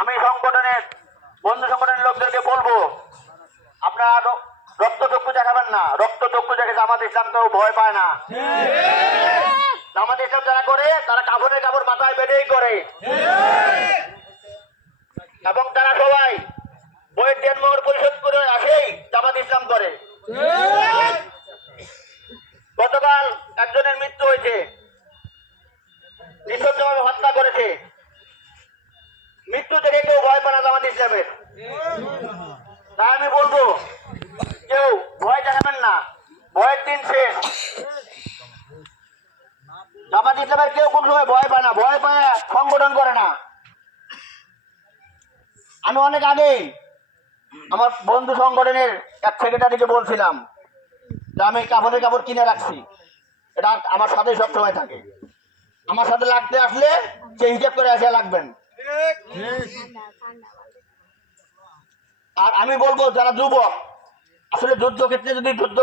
আমি সংগঠনের বন্ধু সংগঠনের লোকদেরকে বলবো, আপনারা রক্তচক্ষু দেখাবেন না। রক্তচক্ষু দেখে জামাত ইসলাম তো ভয় পায় না। জামাত ইসলাম যারা করে তারা কাপড়ের কাপড় মাথায় বেঁধেই করে, এবং তারা সবাই বইয়ের দেনমোহর পরিশোধ করে আসেই জামাত ইসলাম করে। গতকাল একজনের মৃত্যু হয়েছে, নৃশংসভাবে হত্যা করেছে। মৃত্যু থেকে কেউ ভয় পায় না জামাত ইসলামের। তাই আমি বলবো, কেউ ভয় দেখাবেন না, ভয়ের দিন শেষ। জামাত ইসলামের কেউ কোন সময় ভয় পায় না, ভয় পায় সংগঠন করে না। আমি অনেক আগেই আমার বন্ধু সংগঠনের এক সেক্রেটারিকে বলছিলাম যে আমি কাপড়ের কাপড় কিনে রাখছি, এটা আমার সাথে সবসময় থাকে। আমার সাথে লাগতে আসলে সে হিসাব করে আসে লাগবেন। আর আমি বলবো যারা যুবক, আসলে যুদ্ধক্ষেত্রে যদি যুদ্ধ